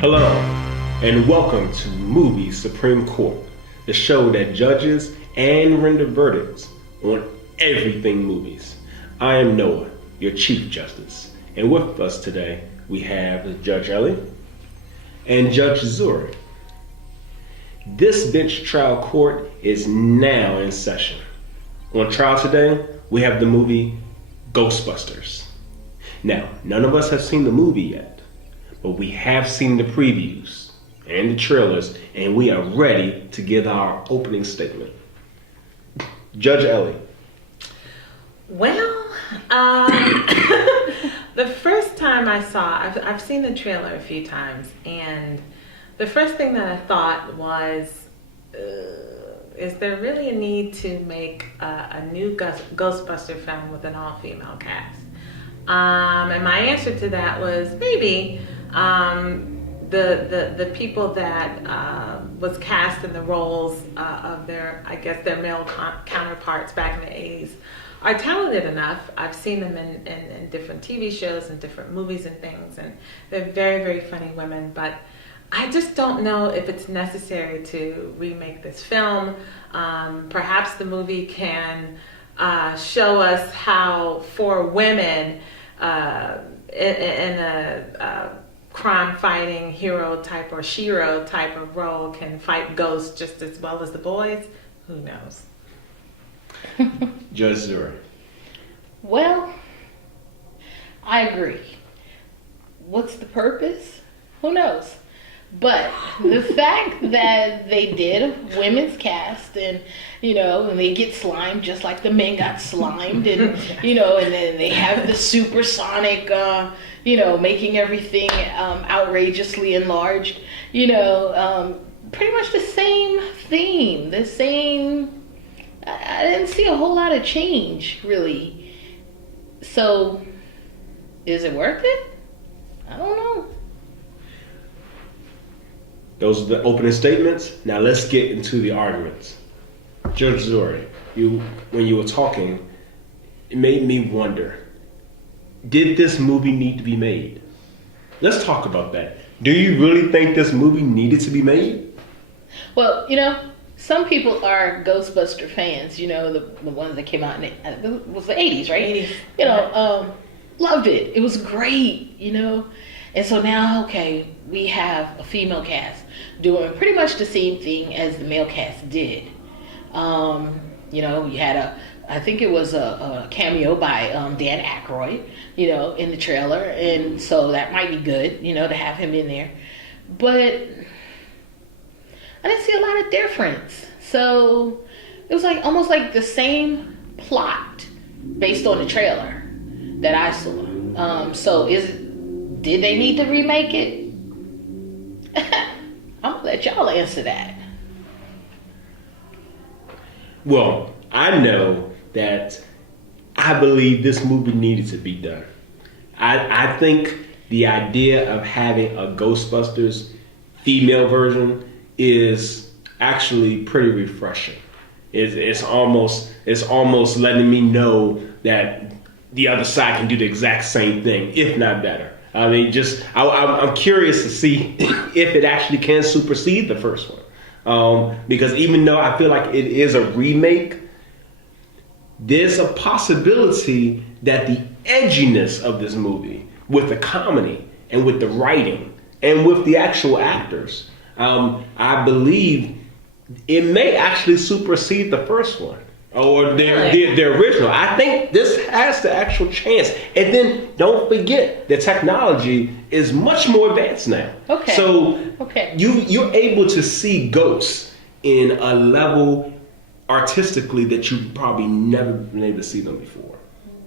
Hello, and welcome to Movie Supreme Court, the show that judges and render verdicts on everything movies. I am Noah, your Chief Justice, and with us today we have Judge Ellie and Judge Zuri. This bench trial court is now in session. On trial today, we have the movie Ghostbusters. Now, none of us have seen the movie yet, but we have seen the previews and the trailers, and we are ready to give our opening statement. Judge Ellie. Well, the first time I saw, I've seen the trailer a few times, and the first thing that I thought was, is there really a need to make a new Ghostbuster film with an all-female cast? And my answer to that was maybe. The people that was cast in the roles of their male counterparts back in the 80s are talented enough. I've seen them in different TV shows and different movies and things, and they're very, very funny women, but I just don't know if it's necessary to remake this film. Perhaps the movie can show us how four women in a crime-fighting hero type or shero type of role can fight ghosts just as well as the boys. Who knows? Judge Zuri. Well, I agree. What's the purpose? Who knows? But the fact that they did a women's cast and, and they get slimed just like the men got slimed and, and then they have the supersonic, making everything outrageously enlarged, pretty much the same theme, I didn't see a whole lot of change, really. So, is it worth it? I don't know. Those are the opening statements. Now let's get into the arguments. Judge Zuri, when you were talking, it made me wonder, did this movie need to be made? Let's talk about that. Do you really think this movie needed to be made? Well, some people are Ghostbuster fans, the ones that came out it was the 80s, right? 80s. Loved it. It was great, And so now, okay, we have a female cast doing pretty much the same thing as the male cast did. You had I think it was a cameo by Dan Aykroyd, in the trailer. And so that might be good, to have him in there. But I didn't see a lot of difference. So it was almost like the same plot based on the trailer that I saw. Did they need to remake it? I'm gonna let y'all answer that. Well, I know that I believe this movie needed to be done. I think the idea of having a Ghostbusters female version is actually pretty refreshing. It's almost letting me know that the other side can do the exact same thing, if not better. I mean, I'm curious to see if it actually can supersede the first one. Because even though I feel like it is a remake, there's a possibility that the edginess of this movie, with the comedy and with the writing and with the actual actors, I believe it may actually supersede the first one. Or the original. I think this has the actual chance. And then don't forget, the technology is much more advanced now. Okay. So you're able to see ghosts in a level artistically that you've probably never been able to see them before.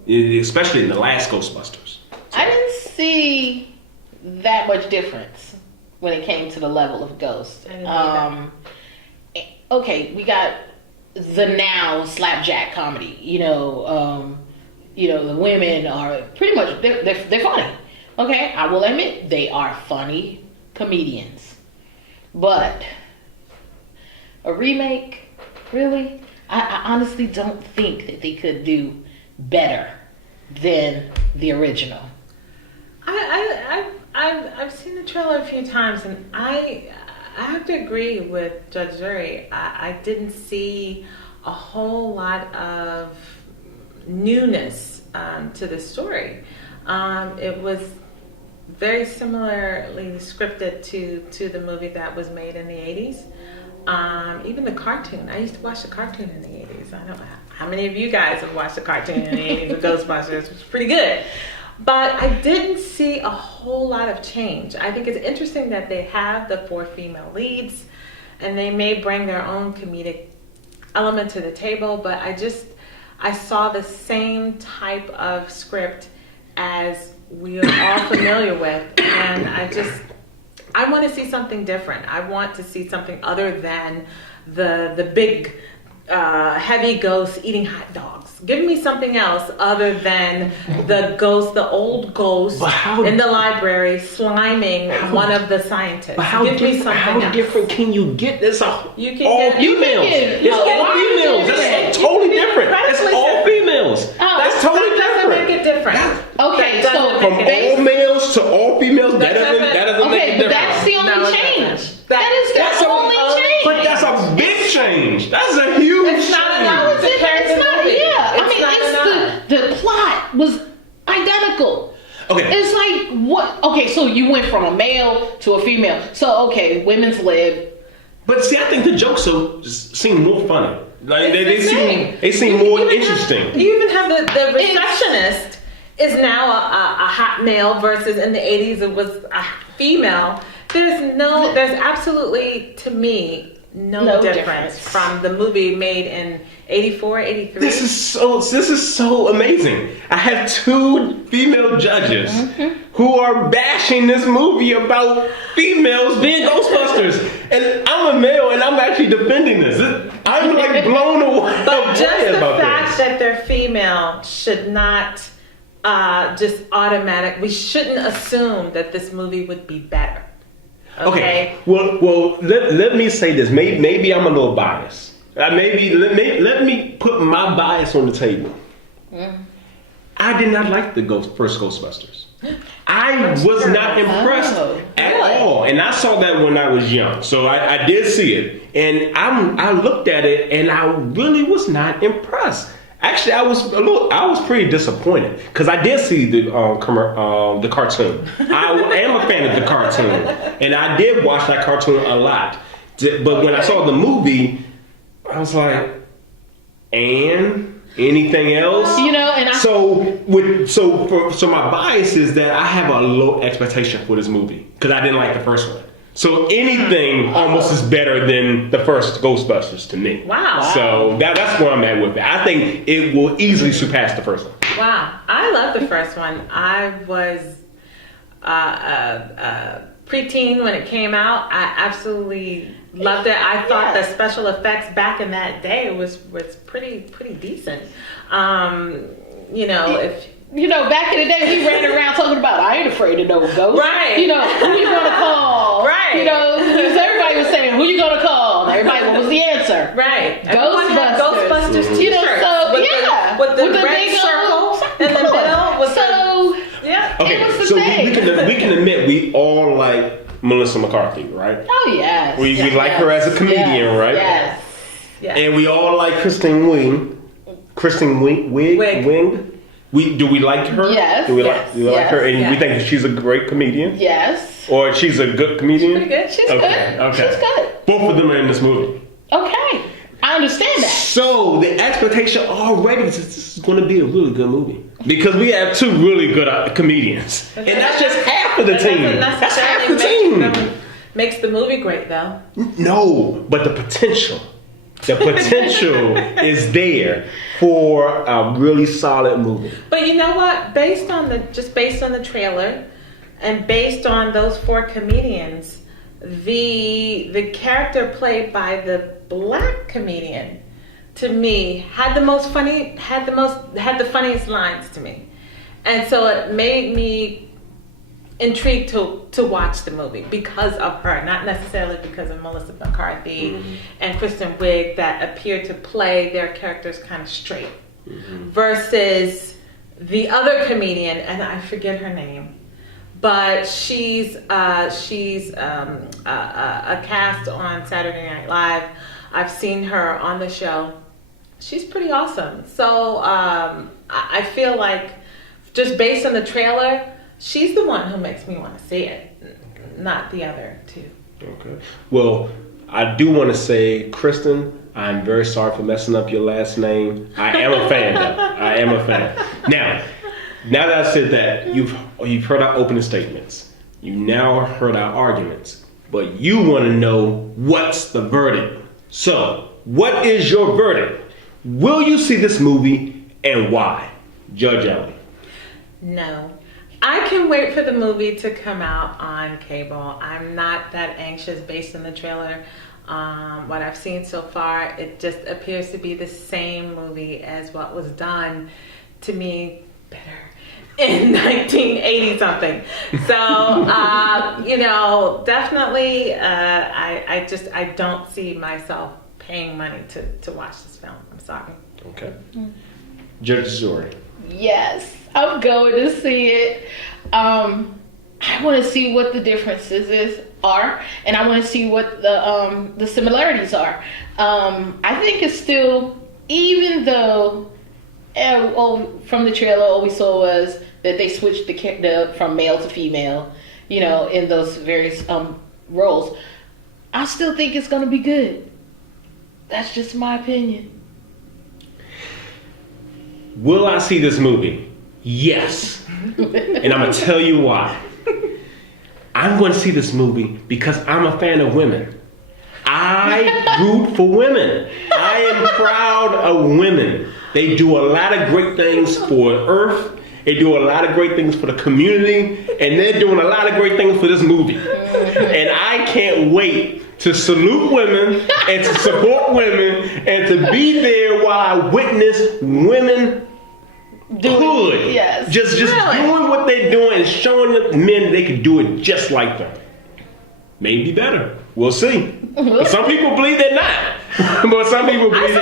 Especially in the last Ghostbusters. So. I didn't see that much difference when it came to the level of ghosts. Okay, we got the now slapjack comedy, the women are pretty much, they're funny. Okay, I will admit they are funny comedians, but a remake, really? I honestly don't think that they could do better than the original. I I've seen the trailer a few times, and I have to agree with Judge Zuri. I didn't see a whole lot of newness to the story. It was very similarly scripted to the movie that was made in the 80s. Even the cartoon. I used to watch the cartoon in the 80s. I don't know how many of you guys have watched the cartoon in the 80s of Ghostbusters. It was pretty good. But I didn't see a whole lot of change. I think it's interesting that they have the 4 female leads, and they may bring their own comedic element to the table, but I saw the same type of script as we are all familiar with, and I want to see something different. I want to see something other than the big heavy ghost eating hot dogs. Give me something else other than the old ghost in the library sliming one of the scientists. Give me something else. How different can you get this? All females. It's all females. That's totally different. It's all females. That's totally different. That doesn't make it different. Okay, so from all males to all females, that doesn't make it different. That's the only change. That's the only change. But that's a big change. That's a huge change. It's not enough. It's not. Yeah, the plot was identical. Okay. It's like what? Okay, so you went from a male to a female. So okay, women's lib. But see, I think the jokes seem more funny. Like they seem more interesting. You even have the receptionist is now a hot male versus in the 80s it was a female. There's absolutely, to me, no difference from the movie made in 84, 83. This is so amazing. I have 2 female judges who are bashing this movie about females being Ghostbusters. And I'm a male and I'm actually defending this. I'm like blown away. But just the fact that they're female should not just we shouldn't assume that this movie would be better. Okay. Well, let me say this. Maybe I'm a little biased. Let me put my bias on the table. I did not like the first Ghostbusters. I was not impressed at all, and I saw that when I was young. So I did see it, and I looked at it, and I really was not impressed. Actually, I was pretty disappointed because I did see the cartoon. I am a fan of the cartoon, and I did watch that cartoon a lot. But when I saw the movie, I was like, and anything else? And so my bias is that I have a low expectation for this movie because I didn't like the first one. So anything almost is better than the first Ghostbusters to me. Wow. So that's where I'm at with it. I think it will easily surpass the first one. Wow. I love the first one. I was preteen when it came out. I absolutely loved it. I thought the special effects back in that day was pretty decent. Back in the day, we ran around talking about, I ain't afraid of no ghosts. Right. Who you gonna call? Right. Because everybody was saying, who you gonna call? And everybody, what was the answer? Right. Ghostbusters. t-shirts. With the red circle in the middle. Okay, it was the so thing. we can admit we all like Melissa McCarthy, right? Oh, yes. We like her as a comedian, right? Yes. And we all like Kristen Wiig. Do we like her? Yes. Do we like her? And we think she's a great comedian? Yes. Or she's a good comedian? She's pretty good. She's good. Okay. She's good. Both of them are in this movie. Okay. I understand that. So the expectation already is this is going to be a really good movie. Because we have 2 really good comedians. And that's just half of the team. That's half the team. Makes the movie great, though. No, but the potential is there for a really solid movie. But you know what? Based on the trailer, and based on those 4 comedians, the character played by the black comedian, to me, had the funniest lines to me, and so it made me intrigued to watch the movie because of her, not necessarily because of Melissa McCarthy and Kristen Wiig that appeared to play their characters kind of straight, versus the other comedian, and I forget her name, but she's a cast on Saturday Night Live. I've seen her on the show. She's pretty awesome. So I feel like just based on the trailer, she's the one who makes me want to see it, not the other two. Okay. Well, I do want to say, Kristen, I'm very sorry for messing up your last name. I am a fan, though. I am a fan. Now that I said that, you've heard our opening statements. You now heard our arguments. But you want to know what's the verdict. So, what is your verdict? Will you see this movie and why? Judge Ellie. No. I can wait for the movie to come out on cable. I'm not that anxious based on the trailer. What I've seen so far, it just appears to be the same movie as what was done, to me, better in 1980 something. So, definitely, I don't see myself paying money to watch this film. I'm sorry. Okay. Judge Zuri. Yes, I'm going to see it. I want to see what the differences are, and I want to see what the similarities are. I think it's still, even though from the trailer all we saw was that they switched the from male to female, in those various roles. I still think it's going to be good. That's just my opinion. Will I see this movie? Yes. And I'm going to tell you why. I'm going to see this movie because I'm a fan of women. I root for women. I am proud of women. They do a lot of great things for Earth. They do a lot of great things for the community. And they're doing a lot of great things for this movie. And I can't wait to salute women and to support women and to be there while I witness women hood. Yes. Just Really? doing what they're doing and showing men that they can do it just like them. Maybe better. We'll see. But some people believe they're not. But some people believe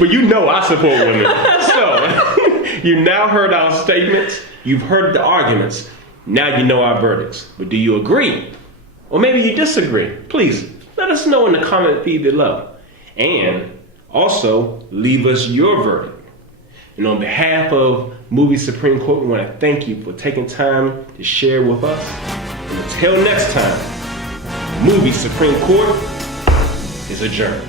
But I support women. So, you now heard our statements. You've heard the arguments. Now you know our verdicts. But do you agree? Or maybe you disagree? Please, let us know in the comment feed below. And also, leave us your verdict. And on behalf of Movie Supreme Court, we want to thank you for taking time to share with us. And until next time, Movie Supreme Court is adjourned.